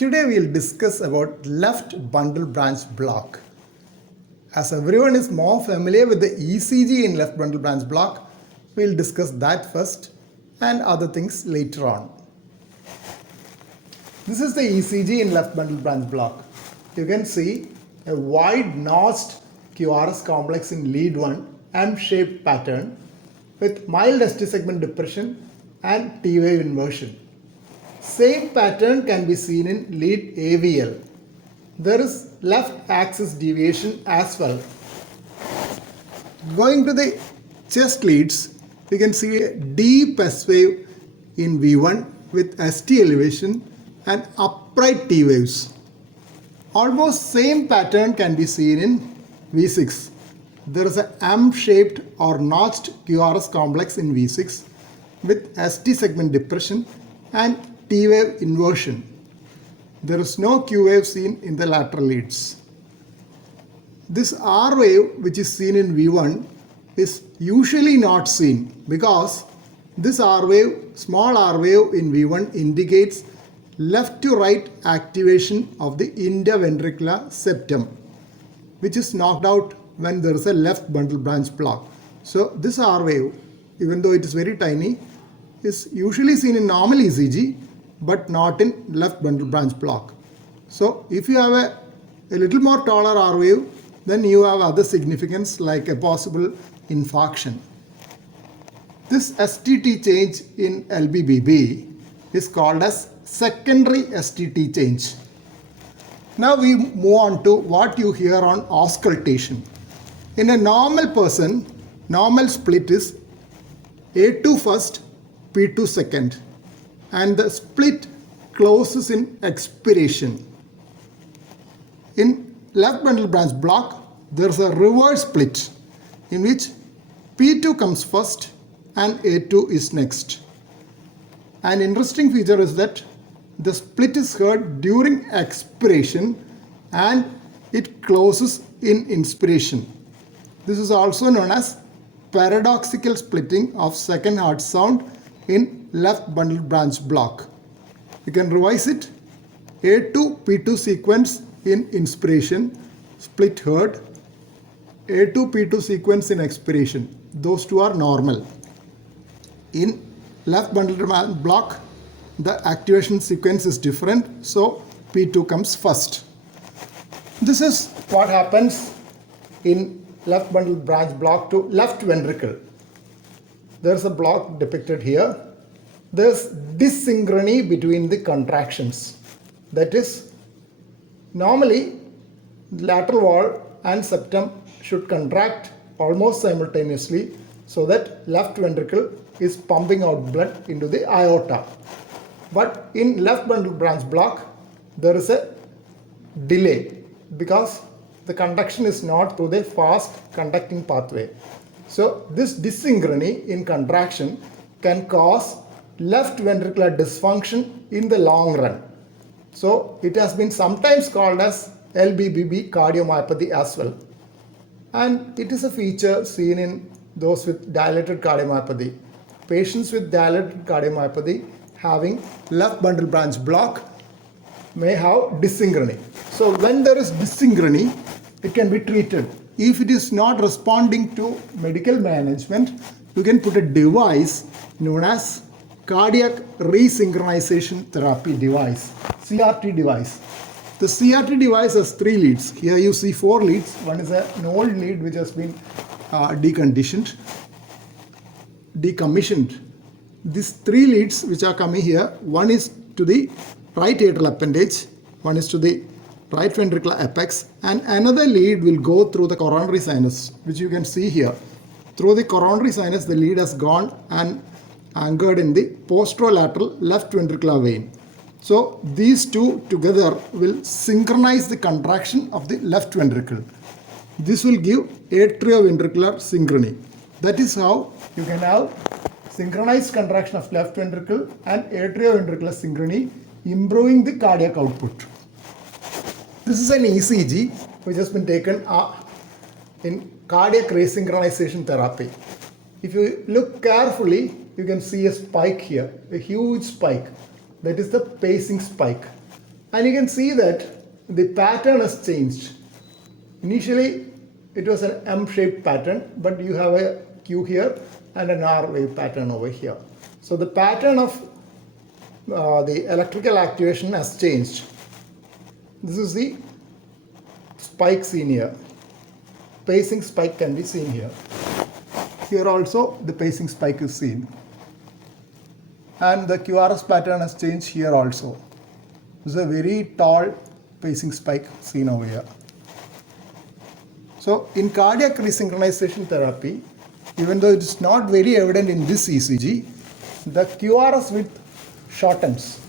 Today we'll discuss about left bundle branch block. As everyone is more familiar with the ECG in left bundle branch block, we'll discuss that first and other things later on. This is the ECG in left bundle branch block. You can see a wide notched QRS complex in lead 1 M-shaped pattern with mild ST segment depression and T-wave inversion. Same pattern can be seen in lead AVL. There is left axis deviation as well. Going to the chest leads, we can see a deep S wave in V1 with ST elevation and upright T waves. Almost same pattern can be seen in V6. There is a M-shaped or notched QRS complex in V6 with ST segment depression and T-wave inversion. There is no Q wave seen in the lateral leads. This R wave, which is seen in V1, is usually not seen because this R wave, small R wave in V1 indicates left to right activation of the interventricular septum, which is knocked out when there is a left bundle branch block. So this R wave, even though it is very tiny, is usually seen in normal ECG but not in left bundle branch block. So if you have a little more taller R wave, then you have other significance like a possible infarction. This STT change in LBBB is called as secondary STT change. Now we move on to what you hear on auscultation. In a normal person, normal split is A2 first, P2 second, and the split closes in expiration. In left bundle branch block, there is a reverse split in which P2 comes first and A2 is next. An interesting feature is that the split is heard during expiration and it closes in inspiration. This is also known as paradoxical splitting of second heart sound in left bundle branch block. You can revise it. A2 P2 sequence in inspiration, split heard. A2 P2 sequence in expiration. Those two are normal. In left bundle branch block, the activation sequence is different, so P2 comes first. This is what happens in left bundle branch block to left ventricle. There's a block depicted here. There's dyssynchrony between the contractions. That is, normally lateral wall and septum should contract almost simultaneously so that left ventricle is pumping out blood into the aorta. But in left bundle branch block, there is a delay because the conduction is not through the fast conducting pathway. So this dyssynchrony in contraction can cause left ventricular dysfunction in the long run. So it has been sometimes called as LBBB cardiomyopathy as well. And it is a feature seen in those with dilated cardiomyopathy. Patients with dilated cardiomyopathy having left bundle branch block may have dyssynchrony. So when there is dyssynchrony, it can be treated. If it is not responding to medical management, you can put a device known as cardiac resynchronization therapy device, CRT device. The CRT device has 3 leads. Here you see 4 leads. One is an old lead which has been decommissioned. These 3 leads which are coming here, one is to the right atrial appendage, one is to the right ventricular apex, and another lead will go through the coronary sinus, which you can see here. Through the coronary sinus, the lead has gone and anchored in the posterolateral left ventricular vein. So these two together will synchronize the contraction of the left ventricle. This will give atrioventricular synchrony. That is how you can have synchronized contraction of left ventricle and atrioventricular synchrony, improving the cardiac output. This is an ECG which has been taken in cardiac resynchronization therapy. If you look carefully, you can see a spike here, a huge spike. That is the pacing spike. And you can see that the pattern has changed. Initially, it was an M-shaped pattern, but you have a Q here and an R wave pattern over here. So the pattern of the electrical actuation has changed. This is the spike seen here. Pacing spike can be seen here. Here also the pacing spike is seen. And the QRS pattern has changed here also. This is a very tall pacing spike seen over here. So in cardiac resynchronization therapy, even though it is not very evident in this ECG, the QRS width shortens.